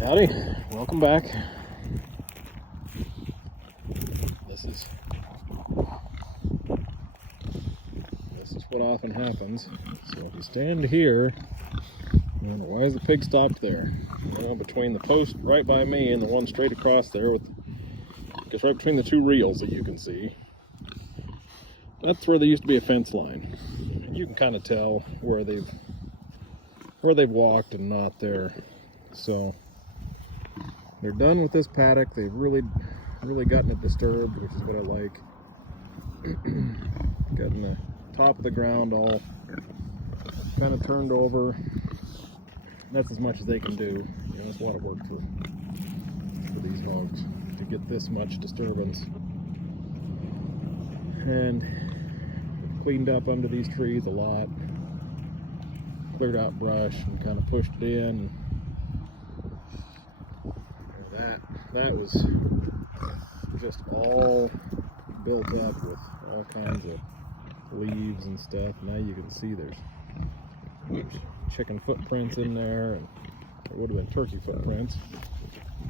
Howdy, welcome back. This is what often happens. So if you stand here, you know, why is the pig stopped there? You know, between the post right by me and the one straight across there, with just right between the two reels that you can see. That's where there used to be a fence line. And you can kind of tell where they've walked and not there. So they're done with this paddock. They've really gotten it disturbed, which is what I like. Getting the top of the ground all kind of turned over. That's as much as they can do. You know, that's a lot of work for these hogs to get this much disturbance. And cleaned up under these trees a lot. Cleared out brush and kind of pushed it in. That was just all built up with all kinds of leaves and stuff. Now you can see there's chicken footprints in there, and there would have been turkey footprints,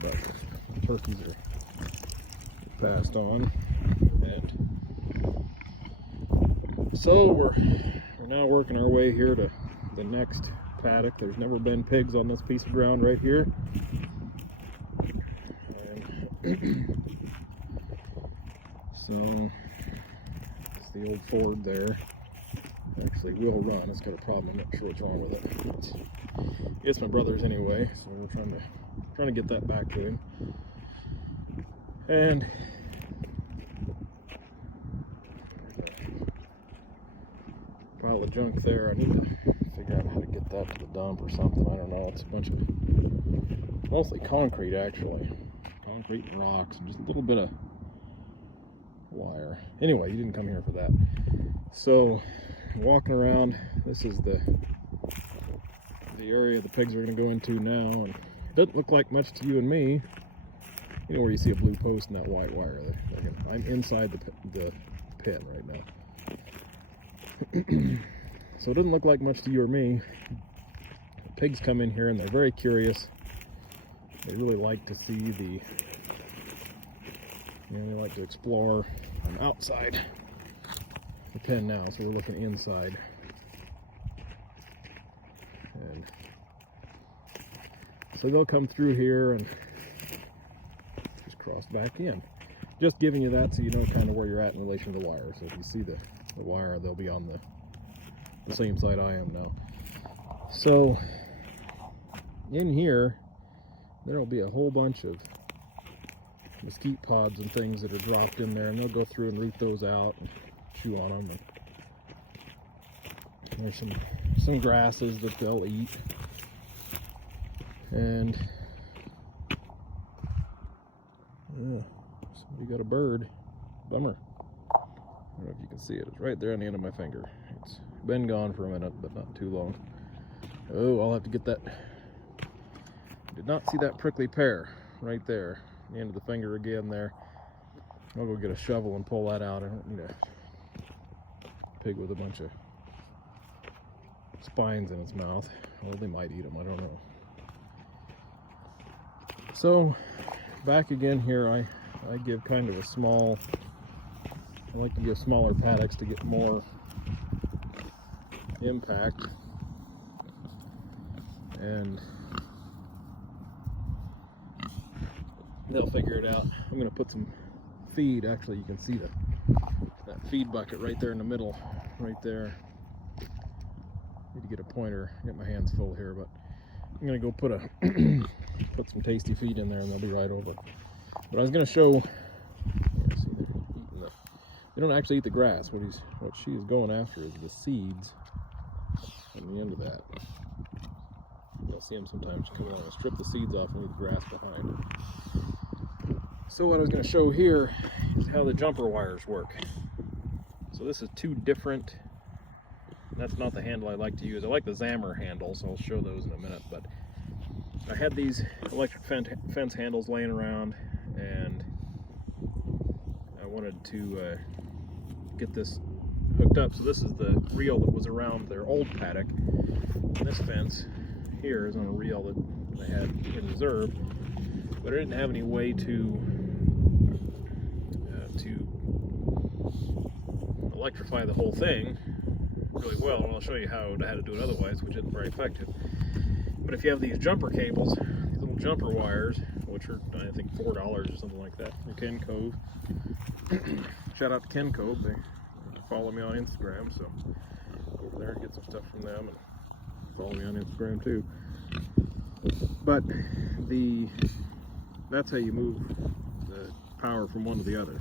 but the turkeys are passed on. And so we're now working our way here to the next paddock. There's never been pigs on this piece of ground right here. So it's the old Ford there. Actually will run. It's got a problem. I'm not sure what's wrong with it. It's my brother's anyway, so we're trying to get that back to him. And pile of junk there. I need to figure out how to get that to the dump or something. I don't know. It's a bunch of mostly concrete, actually. Concrete and rocks and just a little bit of wire. Anyway, you didn't come here for that. So walking around, this is the area the pigs are going to go into now, and it doesn't look like much to you and me. You know where you see a blue post and that white wire. I'm inside the pen right now. So it doesn't look like much to you or me. The pigs come in here and they're very curious. They really like to see they like to explore. I'm outside the pen now, so we're looking inside. And so they'll come through here and just cross back in. Just giving you that so you know kind of where you're at in relation to the wire. So if you see the wire, they'll be on the same side I am now. So in here, there'll be a whole bunch of mesquite pods and things that are dropped in there, and they'll go through and root those out and chew on them. And there's some grasses that they'll eat. And yeah, somebody got a bird. Bummer. I don't know if you can see it. It's right there on the end of my finger. It's been gone for a minute, but not too long. Oh, I'll have to get that. Did not see that prickly pear right there, the end of the finger again there. I'll go get a shovel and pull that out. I don't need a pig with a bunch of spines in its mouth. Well, they might eat them, I don't know. So back again here, I give kind of a small, I like to give smaller paddocks to get more impact. And they'll figure it out. I'm going to put some feed. Actually, you can see that feed bucket right there in the middle, right there. Need to get a pointer. Get my hands full here, but I'm going to go put some tasty feed in there, and they'll be right over. But I was going to show. See, they're eating they don't actually eat the grass. What she is going after is the seeds on the end of that. You'll see them sometimes come along and strip the seeds off and leave the grass behind. So what I was going to show here is how the jumper wires work. So this is two different, that's not the handle I like to use. I like the Zammer handle, so I'll show those in a minute. But I had these electric fence handles laying around, and I wanted to get this hooked up. So this is the reel that was around their old paddock. And this fence here is on a reel that I had in reserve, but I didn't have any way to electrify the whole thing really well, and I'll show you how to do it otherwise, which isn't very effective. But if you have these jumper cables, these little jumper wires, which are I think $4 or something like that from Ken Cove. Shout out to Ken Cove, they follow me on Instagram, so go over there and get some stuff from them, and follow me on Instagram too. But that's how you move the power from one to the other.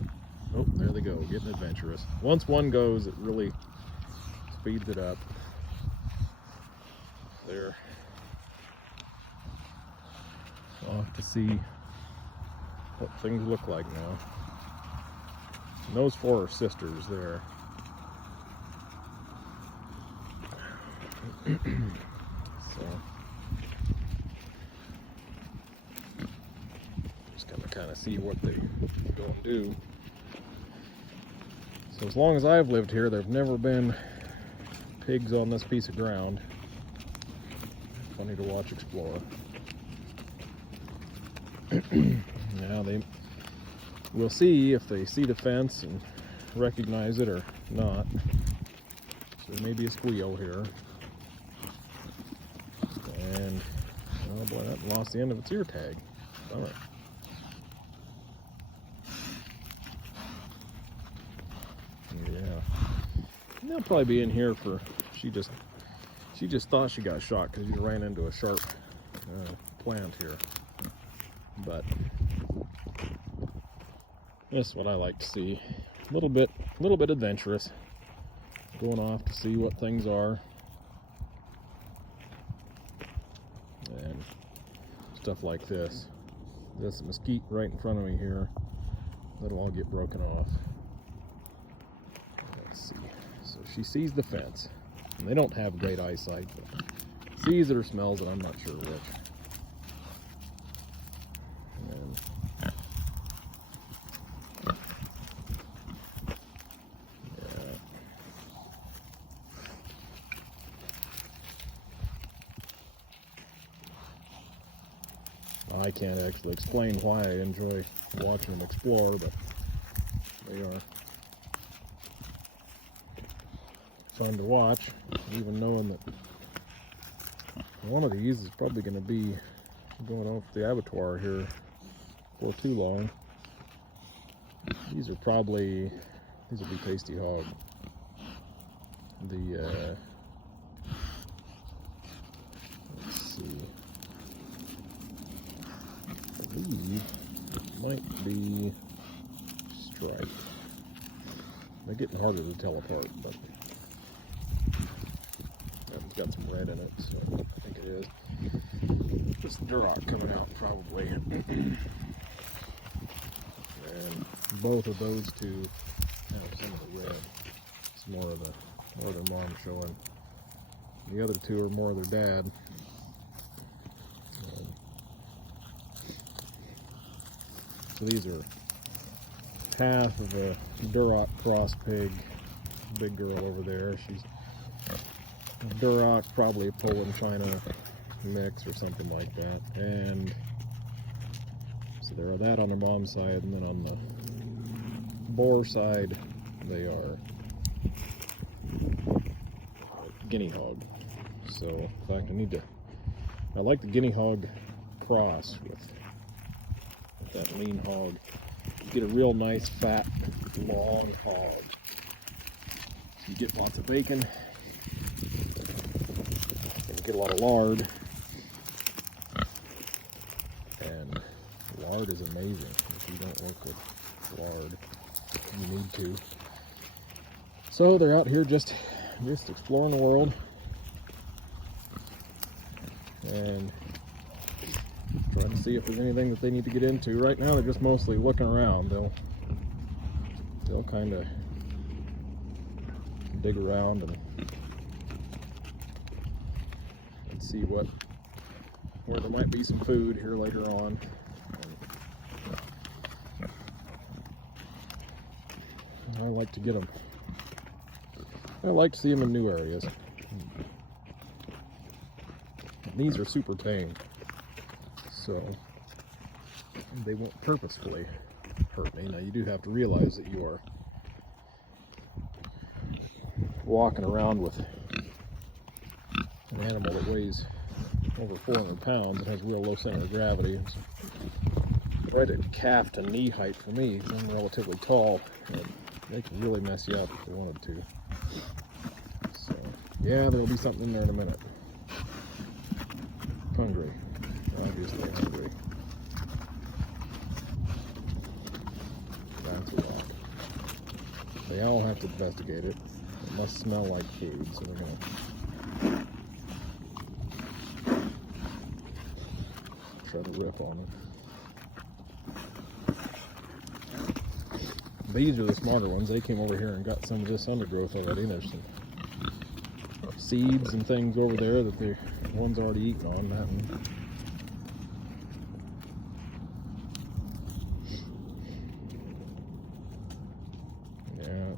Oh, there they go, getting adventurous. Once one goes, it really speeds it up. They're off to see what things look like now. And those 4 are sisters there. So just gonna kind of see what they go and do. So as long as I've lived here, there've never been pigs on this piece of ground. Funny to watch explore. Now we'll see if they see the fence and recognize it or not. So there may be a squeal here. And oh boy, that lost the end of its ear tag. All right. Yeah. And they'll probably be in here for. She just thought she got shot because she ran into a sharp plant here. But that's what I like to see. A little bit adventurous. Going off to see what things are. And stuff like this. This mesquite right in front of me here. That'll all get broken off. Let's see. So she sees the fence. And they don't have great eyesight, but sees it or smells it, I'm not sure which. And yeah. I can't actually explain why I enjoy watching them explore, but they are fun to watch, even knowing that one of these is probably going to be going off the abattoir here for too long. These will be tasty hog. Let's see, I believe it might be striped. They're getting harder to tell apart, but it's got some red in it, so I think it is. This Duroc coming out probably. And both of those two have some of the red. It's more of their mom showing. The other two are more of their dad. So these are half of a Duroc cross pig. Big girl over there. She's Duroc, probably a Poland China mix or something like that. And so there are that on their mom's side, and then on the boar side they are guinea hog. So in fact I like the guinea hog cross with that lean hog. You get a real nice fat long hog. You get lots of bacon. Get a lot of lard, and lard is amazing. If you don't work with lard, you need to. So they're out here just exploring the world and trying to see if there's anything that they need to get into. Right now they're just mostly looking around. They'll kind of dig around and see where there might be some food here later on. I like to get them. I like to see them in new areas. These are super tame, so they won't purposefully hurt me. Now you do have to realize that you are walking around with an animal that weighs over 400 pounds and has real low center of gravity. It's right at calf to knee height for me, because I'm relatively tall. They can really mess you up if they wanted to. So, yeah, there'll be something in there in a minute. Hungry. Obviously hungry. That's a rock. They all have to investigate it. It must smell like food, so they're gonna try to rip on it. These are the smarter ones. They came over here and got some of this undergrowth already. There's some seeds and things over there that the one's already eaten on. That one. Yeah.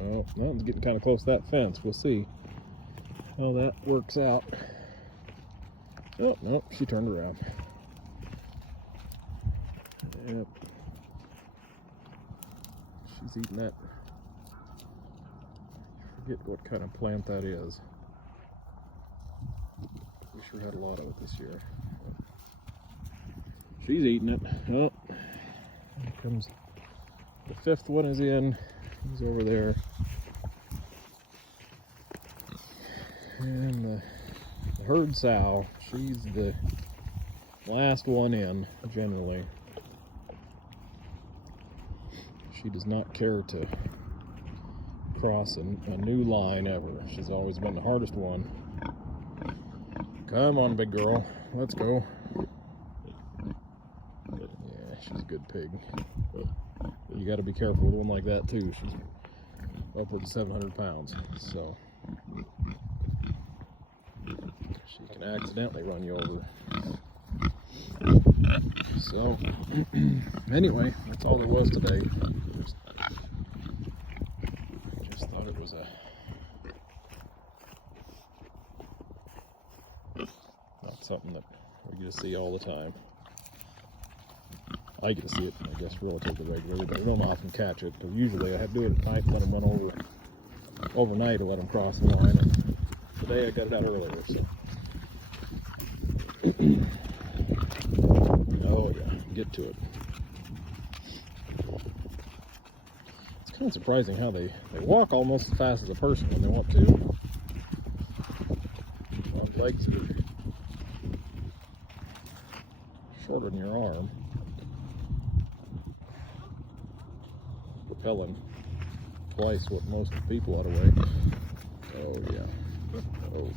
Oh, nothing's getting kind of close to that fence. We'll see how that works out. Oh, no, she turned around. Yep. She's eating that. I forget what kind of plant that is. We sure had a lot of it this year. She's eating it. Oh, here comes the fifth one is in. He's over there. And the herd sow, she's the last one in, generally. She does not care to cross a new line ever. She's always been the hardest one. Come on, big girl, let's go. Yeah, she's a good pig. You got to be careful with one like that too. She's upwards of 700 pounds, so she can accidentally run you over. So anyway, that's all there was today. Just thought it was not something that we get to see all the time. I get to see it, I guess, relatively regularly, but I don't often catch it, because usually I have to do it at night, let them run over overnight to let them cross the line. And today I got it out earlier, so. Oh yeah, get to it. It's kind of surprising how they walk almost as fast as a person when they want to. Long legs are shorter than your arm. Propelling twice what most people ought to weigh. Oh yeah. Oh.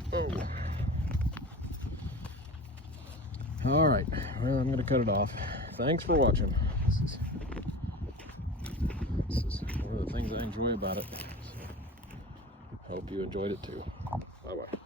All right. Well, I'm going to cut it off. Thanks for watching. This is one of the things I enjoy about it. So, hope you enjoyed it too. Bye bye.